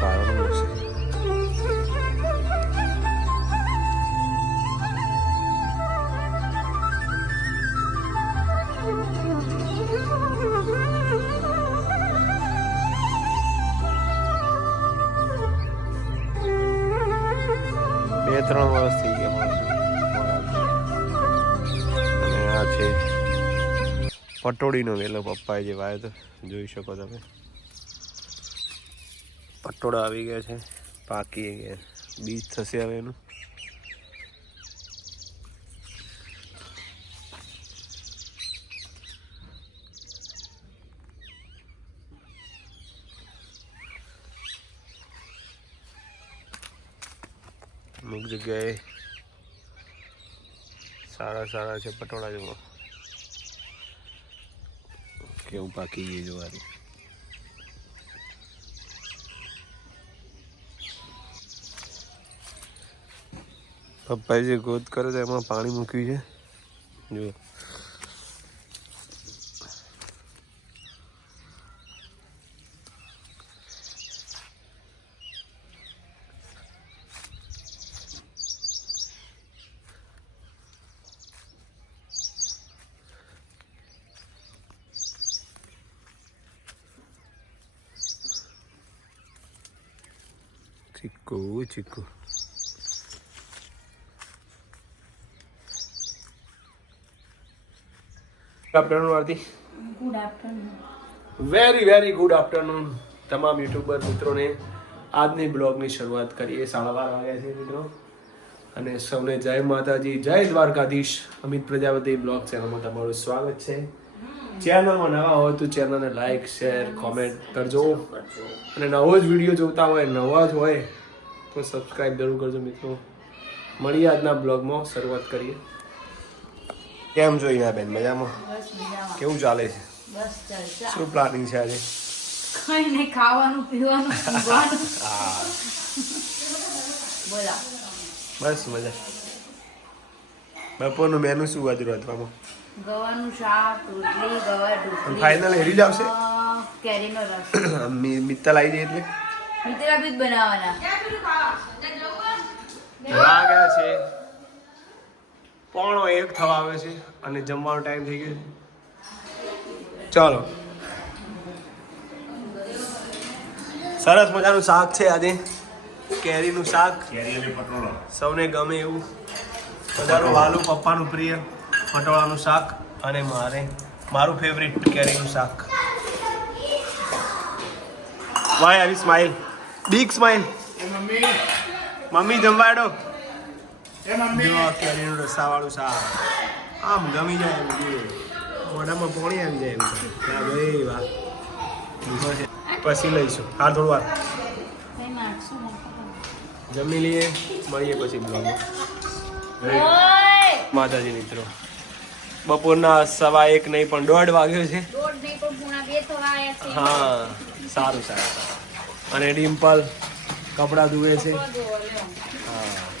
કાળો રંગ છે. બે ત્રણ વર્ષ ગયા છે પટોળીનો વેલો પપ્પાએ જે વાયો તો જોઈ શકો તમે. પટોળા આવી ગયા છે પાકી ગયા. બીજ થશે હવે એનું. અમુક જગ્યાએ સારા સારા છે પટોળા જેવો. કેવું પાકી ગયું જોવાનું? પપ્પાએ જે ગોત કરે છે એમાં પાણી મૂક્યું છે. જો જુઓ ચીકુ. ચીકુ આફ્ટરનૂન આરતી good afternoon very very good afternoon તમામ યુટ્યુબર મિત્રોને. આજની બ્લોગની શરૂઆત કરીએ. સાડા બાર વાગ્યા છે મિત્રો. અને સૌને જય માતાજી જય દ્વારકાધીશ. અમિત પ્રજાપતિ બ્લોગ ચેનલમાં તમારું સ્વાગત છે. ચેનલમાં નવા હોય તો ચેનલને લાઈક શેર કોમેન્ટ કરજો. અને નવો જ વીડિયો જોતા હોય નવા જ હોય તો સબસ્ક્રાઈબ જરૂર કરજો મિત્રો. મળીએ આજના બ્લોગમાં. શરૂઆત કરીએ. કેમ છો અહીંયા બેન? મજામાં? કેવું ચાલે છે? શું પ્લાનિંગ છે આજે? કઈ નહીં ખાવાનું પીવાનું બોલા. બસ મજા. બપોરનું મેનુ શું હતું રાતવામાં ગવાનું શાક રોટલી ગવાર ઢોકળી. final એરી જ આવશે? કેરીનો રસ. મિત્તલ આવી જાય એટલે? મિત્તલ બી જ બનાવવાના છે. પોણો એક થવા આવે છે અને જમવાનો ટાઈમ થઈ ગયો છે. ચાલો. સરસ મજાનું શાક છે આજે. કેરીનું શાક. સૌને ગમે એવું. બધાનું વાલું પપ્પાનું પ્રિય પટોળાનું શાક અને મારે મારું ફેવરિટ કેરીનું શાક. વાય આવી smile big smile mummy. Mummy જમવાડો કેરીનું રસાવાળું શાક. આમ ગમી જાય એમ જોઈએ. મોઢામાં પોણી આવી જાય એમ. ભાઈ છે. પછી લઈશું. હા થોડું વાર. જમી લઈએ. મળીએ પછી બ્લોગમાં. માતાજી મિત્રો. બપોરના સવા એક નહીં પણ દોઢ વાગ્યો છે. હા સારું સારું. અને ડિમ્પલ કપડાં ધુવે છે. હા.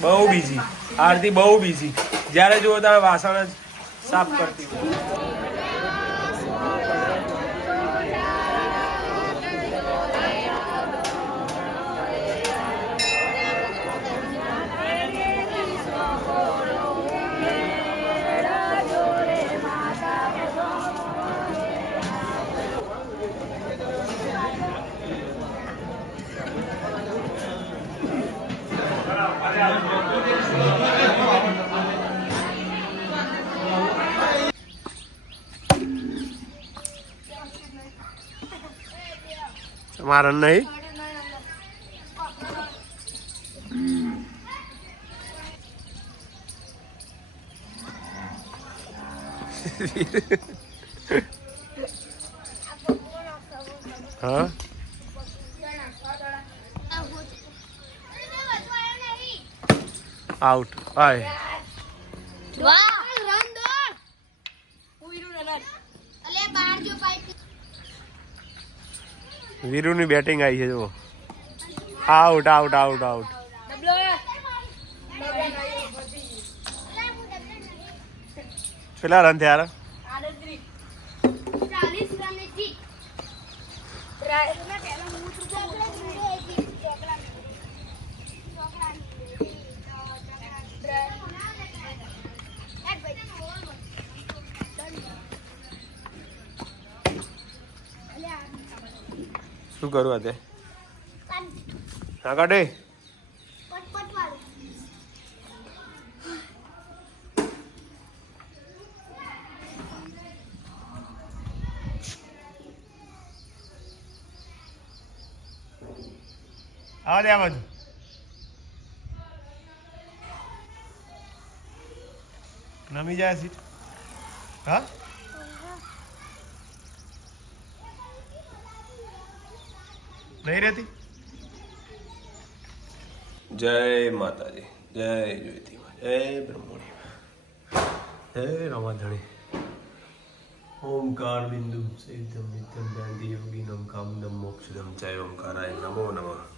બહુ બીજી આરતી બહુ બીજી જ્યારે જુઓ ત્યારે વાસણ જ સાફ કરતી હોય. તમારે નહીં હા આઉટ આય વીરુની બેટિંગ આવી છે જો આઉટ આઉટ આઉટ આઉટ કેટલા રન થયા શું કરવું તે. ના કાઢે. આવા દે આ બાજુ. નમી જાય સીટ. હા? નહીં રહેતી? જય માતાજી જય જ્યોતિ જય બ્રહ્મણી જય રમાધણી ઓમકાર બિંદુ સિદ્ધમ નિત્યમ ગાંધી યોગી નમ કામ નમ મોક્ષ નમ જય ઓમકારાય નમો નમઃ.